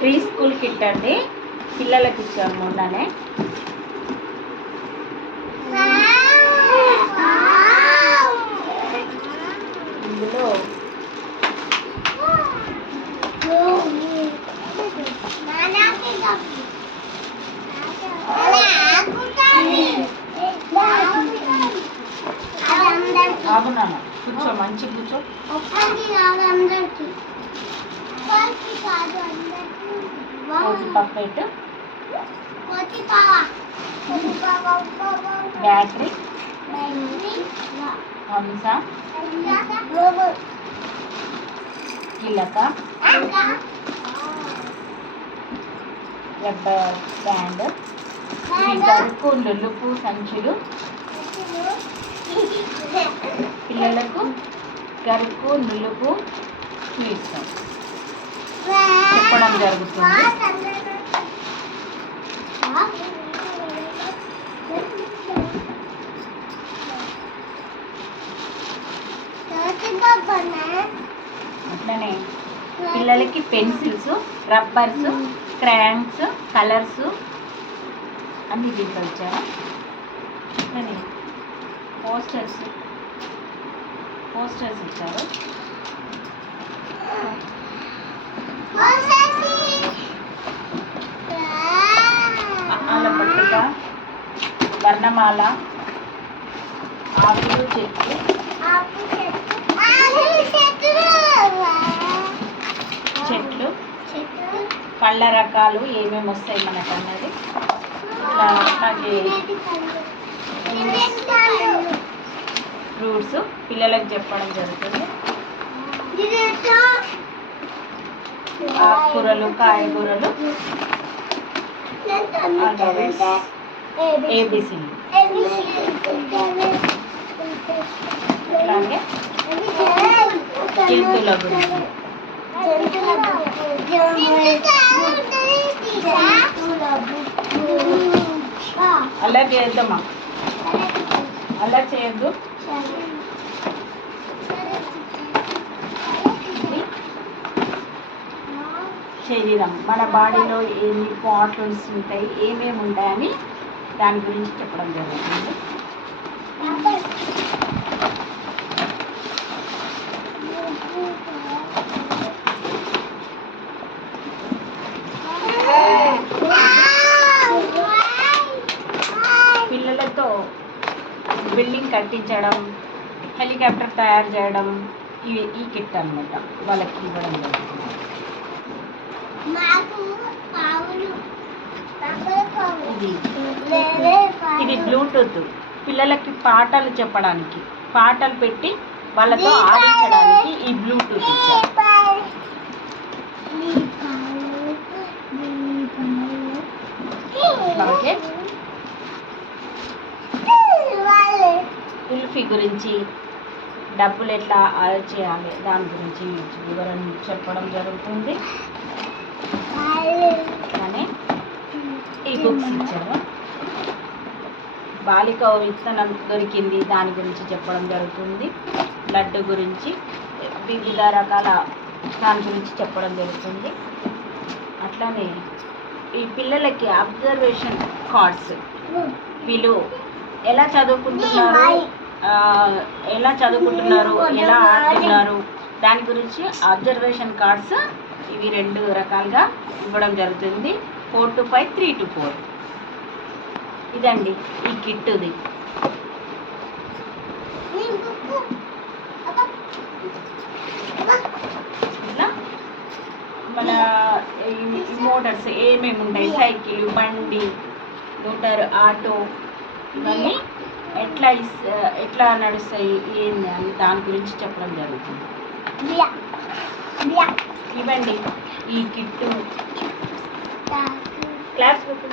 Pre school kit అండి, పిల్లలకి ఇచ్చాము మొన్ననే. ఇందులో ఆగున్నాను, కూర్చో, మంచి కూర్చో. పప్పెట్, బ్యాటరీ, హంస, కిలక, రబ్బర్ బ్యాండ్, గరుకు నులుపు సంచులు. పిల్లలకు గరుకు నులుపు స్వీట్స్ చెప్పడం జరుగుతుంది. అట్లనే పిల్లలకి పెన్సిల్స్, రబ్బర్స్, క్రయాన్స్, కలర్స్ అన్నీ తీసుకొచ్చారు. అట్లనే పోస్టర్స్ ఇచ్చారు. పట్టిక, వర్ణమాల, ఆకులు, చెట్లు, పళ్ళ రకాలు ఏమేమి వస్తాయి మనకు అన్నది. ఫ్రూట్స్ పిల్లలకు చెప్పడం జరుగుతుంది. ఆకుకూరలు, కాయగూరలు, ఏబిసి, అలాగే జంతువుల గురించి. అలా చేద్దామా, అలా చేయొద్దు. శరీరం, మన బాడీలో ఎన్ని పార్ట్స్ ఉంటాయి, ఏమేమి ఉంటాయని దాని గురించి చెప్పడం జరుగుతుంది. పిల్లలతో బిల్డింగ్ కట్టించడం, హెలికాప్టర్ తయారు చేయడం, ఈ కిట్ అన్నమాట వాళ్ళకి ఇవ్వడం జరుగుతుంది. ఇది బ్లూటూత్, పిల్లలకి పాటలు చెప్పడానికి, పాటలు పెట్టి వాళ్ళతో ఆడించడానికి ఈ బ్లూటూత్ ఇచ్చారు. అలాగే కుల్ఫీ గురించి, డబ్బులు ఎట్లా ఆదా చేయాలి దాని గురించి వివరణ చెప్పడం జరుగుతుంది. కానీ ఈ బుక్స్ ఇచ్చారు. బాలిక విత్తనం దొరికింది, దాని గురించి చెప్పడం జరుగుతుంది. లడ్డు గురించి, వివిధ రకాల దాని గురించి చెప్పడం జరుగుతుంది. అట్లానే ఈ పిల్లలకి అబ్జర్వేషన్ కార్డ్స్, వీళ్ళు ఎలా చదువుకుంటున్నారు, ఎలా ఆడుతున్నారు దాని గురించి అబ్జర్వేషన్ కార్డ్స్ ఇవి 2 రకాలుగా ఇవ్వడం జరుగుతుంది. 4 to 5, 3 to 4. ఇదండి ఈ కిట్టుది. ఇట్లా మన ఈ మోటార్స్ ఏమేమి ఉంటాయి, సైకిల్, బండి, మోటార్, ఆటో, ఇవన్నీ ఎట్లా నడుస్తాయి ఏంది అని దాని గురించి చెప్పడం జరుగుతుంది. ఇవ్వండి ఈ కిట్టు. Class book